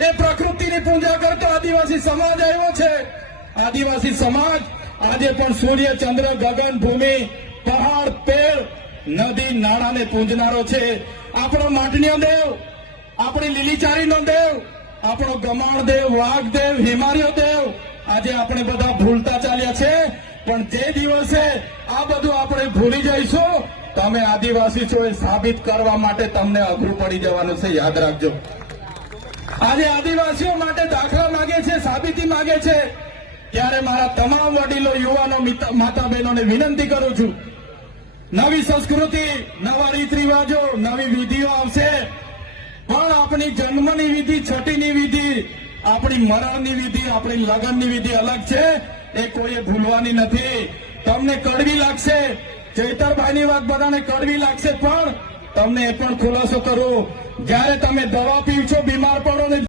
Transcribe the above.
એ પ્રકૃતિની પૂજા કરતો આદિવાસી સમાજ આવ્યો છે. આદિવાસી સમાજ આજે પણ સૂર્ય, ચંદ્ર, ગગન, ભૂમિ, પહાડ, પેડ, નદી, નાળાને પૂજનારો છે. આપણો માટણીયો દેવ, આપણી લીલીચારીનો દેવ, આપણો ગમાણ દેવ, વાઘ દેવ, હિમાલયો દેવ આજે આપણે બધા ભૂલતા ચાલ્યા છે. પણ જે દિવસે આ બધું આપણે ભૂલી જઈશું, તમે આદિવાસી છો એ સાબિત કરવા માટે તમને અઘરું પડી જવાનું છે. યાદ રાખજો. આજે આદિવાસીઓ માટે દાખલા માંગે છે, સાબિતી માંગે છે. ત્યારે મારા તમામ વડીલો, યુવાનો, માતા બહેનોને વિનંતી કરું છું, નવી સંસ્કૃતિ, નવા રીત રિવાજો, નવી વિધિઓ આવશે. પણ આપણી જન્મની વિધિ, છઠ્ઠીની વિધિ, આપણી મરણની વિધિ, આપણી લગ્નની વિધિ અલગ છે. એ કોઈએ ભૂલવાની નથી. તમને કડવી લાગશે, ચૈતરભાઈની વાત બધાને કડવી લાગશે, પણ તમને એ પણ ખુલાસો કરું, જ્યારે તમે દવા પીવ છો, બીમાર પડો ને